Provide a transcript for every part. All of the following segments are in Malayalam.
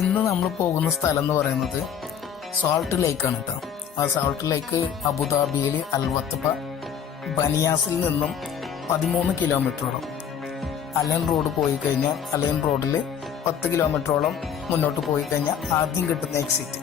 ഇന്ന് നമ്മൾ പോകുന്ന സ്ഥലം എന്ന് പറയുന്നത് സോൾട്ട് ലേക്കാണ് കേട്ടോ. ആ സോൾട്ട് ലേക്ക് അബുദാബിയിൽ അൽവത്തബ ബനിയാസിൽ നിന്നും 13 കിലോമീറ്ററോളം. അലൈൻ റോഡ് പോയി കഴിഞ്ഞാൽ അലൈൻ റോഡിൽ 10 കിലോമീറ്ററോളം മുന്നോട്ട് പോയി കഴിഞ്ഞാൽ ആദ്യം കിട്ടുന്ന എക്സിറ്റ്.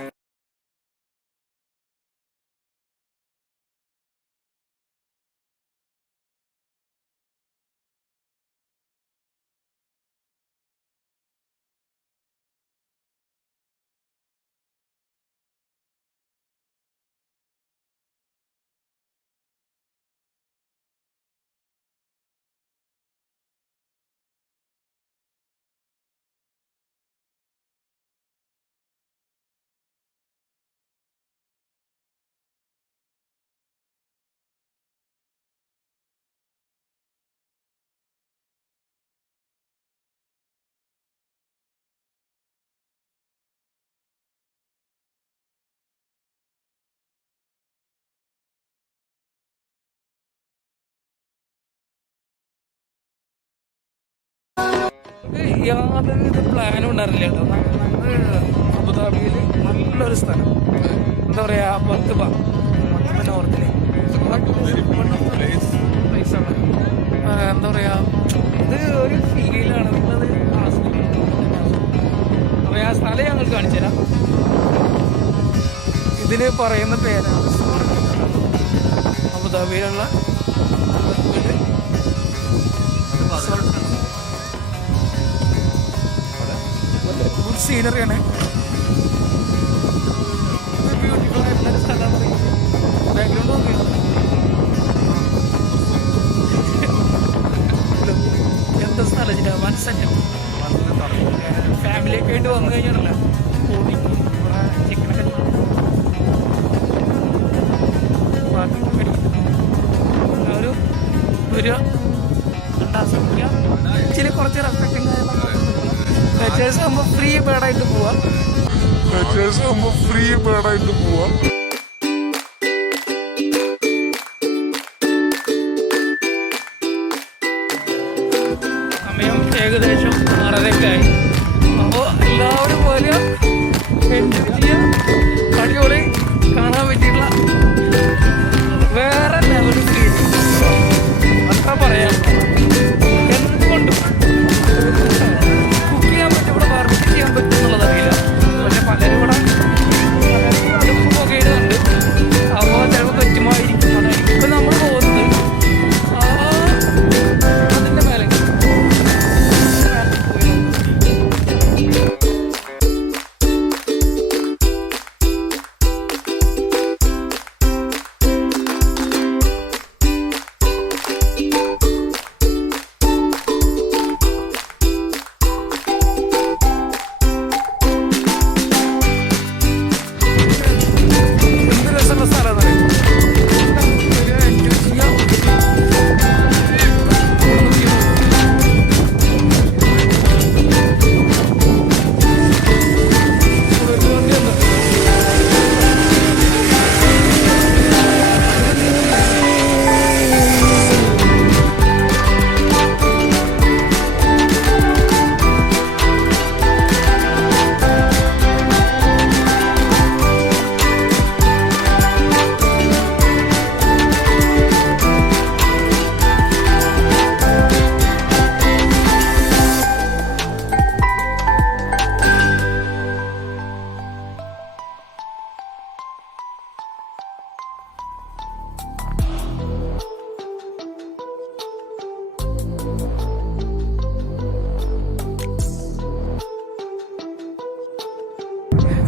യാതൊരു പ്ലാനും ഉണ്ടായിരുന്നില്ല കേട്ടോ. അബുദാബിയിൽ നല്ലൊരു സ്ഥലം, എന്താ പറയാ, നോർത്തില് പ്ലേസാണ്. എന്താ പറയാ, ഇത് ഒരു ഫീലാണ്, നിങ്ങളത് അപ്പൊ ആ സ്ഥലം ഞങ്ങൾ കാണിച്ചു തരാം. ഇതിന് പറയുന്ന പേരാണ് അബുദാബിയിലുള്ള ഗുഡ് സീനറിയാണ്. ബ്യൂട്ടിഫുൾ ആയിട്ടുള്ള സ്ഥലമാണ്. ബാക്ക്ഗ്രൗണ്ട് നോക്കിയത് എന്താ സ്ഥലം വൻ സെറ്റപ്പ്. ഫാമിലിയൊക്കെ ആയിട്ട് വന്നു കഴിഞ്ഞാണല്ല ചിക്കനൊക്കെ ഒരു ഇച്ചിരി കുറച്ച് റെസ്പെക്റ്റും ഫ്രീ ബേർഡായിട്ട് പോവാം. സമയം ഏകദേശം 6:30 ആയി. അപ്പോൾ എല്ലാവരും പോലെ എൻജോയ് ചെയ്യാൻ അടിപൊളി കാണാൻ പറ്റിയിട്ടുള്ള വേറെ ലെവൽ ഫീൽ അത്ര പറയാം. എന്തുകൊണ്ടും കുക്ക് ചെയ്യാൻ പറ്റും, ഇവിടെ വർക്ക് ചെയ്യാൻ പറ്റും എന്നുള്ളതറിയില്ല. പക്ഷെ പലരും ഇവിടെ അടുപ്പ് പുകയിടുന്നുണ്ട്. അപ്പോൾ ചിലപ്പോൾ പറ്റുമായിരിക്കും. അതായിരിക്കും ഇപ്പം നമ്മൾ പോകുന്നത് അതിൻ്റെ മേലെ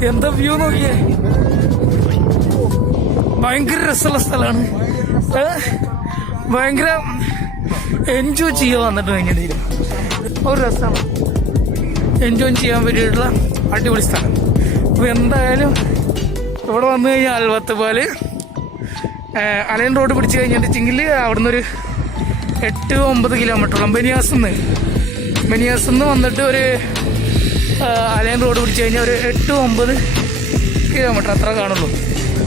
എന്താ വ്യൂ നോക്കിയേ. ഭയങ്കര രസമുള്ള സ്ഥലമാണ്. ഭയങ്കര എൻജോയ് ചെയ്യാൻ വന്നിട്ട് കഴിഞ്ഞിട്ട് ഒരു രസമാണ്. എൻജോയ് ചെയ്യാൻ പറ്റിയിട്ടുള്ള അടിപൊളി സ്ഥലം. അപ്പോൾ എന്തായാലും ഇവിടെ വന്നു കഴിഞ്ഞാൽ അൽവത്തബാല് അലൈൻ റോഡ് പിടിച്ച് കഴിഞ്ഞിട്ടുണ്ടെങ്കിൽ അവിടുന്ന് ഒരു 8-9 കിലോമീറ്ററോളം ബനിയാസിന്ന് വന്നിട്ട് ഒരു അലൈൻ റോഡ് പിടിച്ച് കഴിഞ്ഞാൽ ഒരു 8-9 കിലോമീറ്റർ അത്ര കാണുള്ളൂ.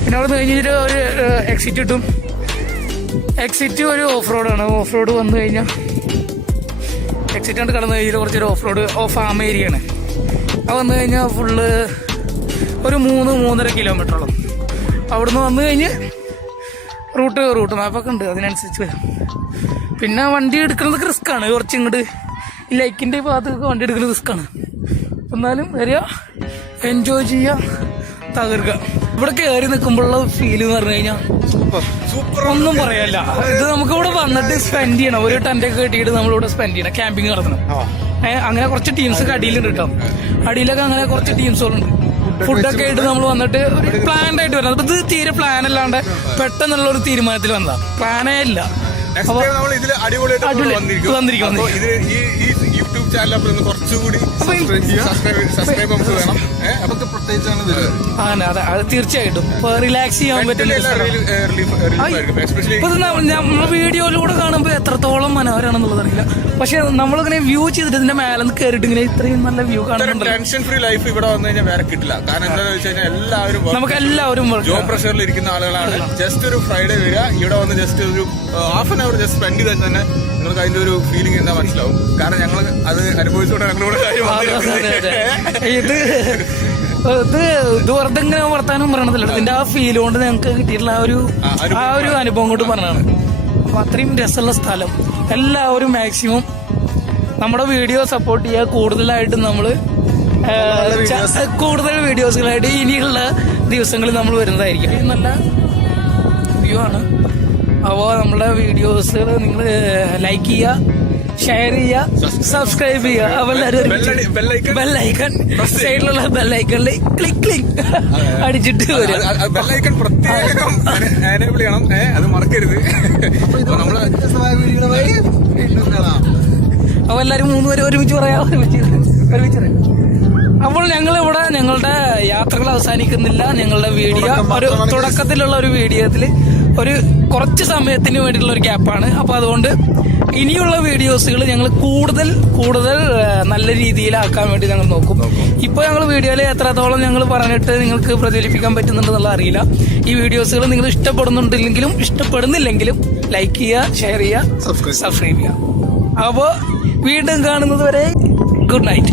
പിന്നെ അവിടെ നിന്ന് കഴിഞ്ഞിട്ട് ഒരു എക്സിറ്റ് കിട്ടും. എക്സിറ്റ് ഒരു ഓഫ് റോഡാണ്. ഓഫ് റോഡ് വന്നു കഴിഞ്ഞാൽ എക്സിറ്റ് കണ്ട് കടന്നു കഴിഞ്ഞാൽ കുറച്ചൊരു ഓഫ് റോഡ് ഫാം ഏരിയയാണ്. അത് വന്നു കഴിഞ്ഞാൽ ഫുള്ള് ഒരു 3-3.5 കിലോമീറ്ററോളം. അവിടുന്ന് വന്നു കഴിഞ്ഞ് റൂട്ട് മാപ്പൊക്കെ ഉണ്ട്, അതിനനുസരിച്ച് വരാം. പിന്നെ വണ്ടി എടുക്കുന്നത് റിസ്ക്കാണ്, കുറച്ച് ഇങ്ങോട്ട് ഈ ലൈക്കിൻ്റെ ഭാഗത്തൊക്കെ വണ്ടി എടുക്കുന്നത് റിസ്ക്കാണ്. എന്നാലും വരിക, എൻജോയ് ചെയ്യുക, തകർക്കുക. ഇവിടെ കയറി നിൽക്കുമ്പോഴുള്ള ഫീൽ എന്ന് പറഞ്ഞു കഴിഞ്ഞാൽ ഒന്നും പറയാല്ല. ഇത് നമുക്കിവിടെ വന്നിട്ട് സ്പെൻഡ് ചെയ്യണം, ഒരു ടെൻ്റൊക്കെ കെട്ടിയിട്ട് നമ്മളിവിടെ സ്പെൻഡ് ചെയ്യണം, ക്യാമ്പിങ് നടത്തണം. അങ്ങനെ കുറച്ച് ടീംസൊക്കെ അടിയിലുണ്ട് കേട്ടോ. അടിയിലൊക്കെ അങ്ങനെ കുറച്ച് ടീംസുകളുണ്ട്. ഫുഡൊക്കെ ആയിട്ട് നമ്മൾ വന്നിട്ട് ഒരു പ്ലാൻഡ് ആയിട്ട് വരണം. ഇത് തീരെ പ്ലാൻ അല്ലാണ്ട് പെട്ടെന്നുള്ള ഒരു തീരുമാനത്തിൽ വന്നതാ, പ്ലാനേ ഇല്ല. വന്നിരിക്കും. യൂട്യൂബ് ചാനൽ കുറച്ചുകൂടി അതെ, അത് തീർച്ചയായിട്ടും ഇപ്പൊ റിലാക്സ് ചെയ്യാൻ പറ്റുന്ന ഇപ്പൊ നമ്മള് വീഡിയോയിലൂടെ കാണുമ്പോ എത്രത്തോളം മനോഹരാണെന്നുള്ളത് അറിയില്ല. പക്ഷെ നമ്മളിങ്ങനെ വ്യൂ ചെയ്തിട്ട് ഇതിന്റെ മേലെ നിന്ന് കയറിയിട്ട് ഇങ്ങനെ ഇത്രയും നല്ല വ്യൂ കാണുന്നുണ്ട്. ടെൻഷൻ ഫ്രീ ലൈഫ് ഇവിടെ വന്നു കഴിഞ്ഞാൽ വേറെ കിട്ടില്ല. കാരണം എന്താണെന്ന് വെച്ച് കഴിഞ്ഞാൽ എല്ലാവരും ജോബ് പ്രഷറിൽ ഇരിക്കുന്ന ആളുകളാണ്. ജസ്റ്റ് ഒരു ഫ്രൈഡേ വരിക, ഇവിടെ വന്ന് ജസ്റ്റ് ഒരു half an hour just spend ചെയ്താൽ തന്നെ നിങ്ങൾക്ക് അതിന്റെ ഒരു ഫീലിംഗ് എന്താ മനസ്സിലാവും. കാരണം ഞങ്ങൾ അത് അനുഭവിച്ചോടെ ഞങ്ങളുടെ കാര്യം ഇത് വെറുതെ ഇങ്ങനെ വർത്താനം പറയണതല്ല, ഇതിന്റെ ആ ഫീൽ കൊണ്ട് ഞങ്ങൾക്ക് കിട്ടിയിട്ടുള്ള ആ ഒരു അനുഭവം കൊണ്ട് പറഞ്ഞതാണ്. അപ്പൊ അത്രയും രസമുള്ള സ്ഥലം. എല്ലാവരും മാക്സിമം നമ്മുടെ വീഡിയോ സപ്പോർട്ട് ചെയ്യുക. കൂടുതലായിട്ട് നമ്മള് കൂടുതൽ വീഡിയോസുകളായിട്ട് ഇനിയുള്ള ദിവസങ്ങളിൽ നമ്മൾ വരുന്നതായിരിക്കും. നല്ല വ്യൂ ആണ്. അപ്പോൾ നമ്മുടെ വീഡിയോസുകൾ നിങ്ങൾ ലൈക്ക് ചെയ്യുക, ഷെയർ ചെയ്യുക, സബ്സ്ക്രൈബ് ചെയ്യുക. അപ്പോൾ ബെല്ലൈക്കൺ സൈഡിലുള്ള ബെല്ലൈക്കണിൽ ക്ലിക്ക് അടിച്ചിട്ട് വരും. ബെല്ലൈക്കൺ പ്രത്യേകം എനേബിൾ ചെയ്യണം, അത് മറക്കരുത്. അപ്പോൾ എല്ലാവരും 3 പേര് ഒരുമിച്ച് പറയാം, ഒരുമിച്ച് പറയാം. അപ്പോൾ ഞങ്ങളിവിടെ ഞങ്ങളുടെ യാത്രകൾ അവസാനിക്കുന്നില്ല. ഞങ്ങളുടെ വീഡിയോ ഒരു തുടക്കത്തിലുള്ള ഒരു വീഡിയോത്തിൽ ഒരു കുറച്ച് സമയത്തിന് വേണ്ടിയിട്ടുള്ള ഒരു ഗ്യാപ്പാണ്. അപ്പോൾ അതുകൊണ്ട് ഇനിയുള്ള വീഡിയോസുകൾ ഞങ്ങൾ കൂടുതൽ നല്ല രീതിയിലാക്കാൻ വേണ്ടി ഞങ്ങൾ നോക്കും. ഇപ്പോൾ ഞങ്ങൾ വീഡിയോയിൽ എത്രത്തോളം ഞങ്ങൾ പറഞ്ഞിട്ട് നിങ്ങൾക്ക് പ്രചരിപ്പിക്കാൻ പറ്റുന്നുണ്ടെന്നുള്ള അറിയില്ല. ഈ വീഡിയോസുകൾ നിങ്ങൾ ഇഷ്ടപ്പെടുന്നുണ്ടെങ്കിലും ഇഷ്ടപ്പെടുന്നില്ലെങ്കിലും ലൈക്ക് ചെയ്യുക, ഷെയർ ചെയ്യുക, സബ്സ്ക്രൈബ് ചെയ്യുക. അപ്പോൾ വീണ്ടും കാണുന്നത് വരെ ഗുഡ് നൈറ്റ്.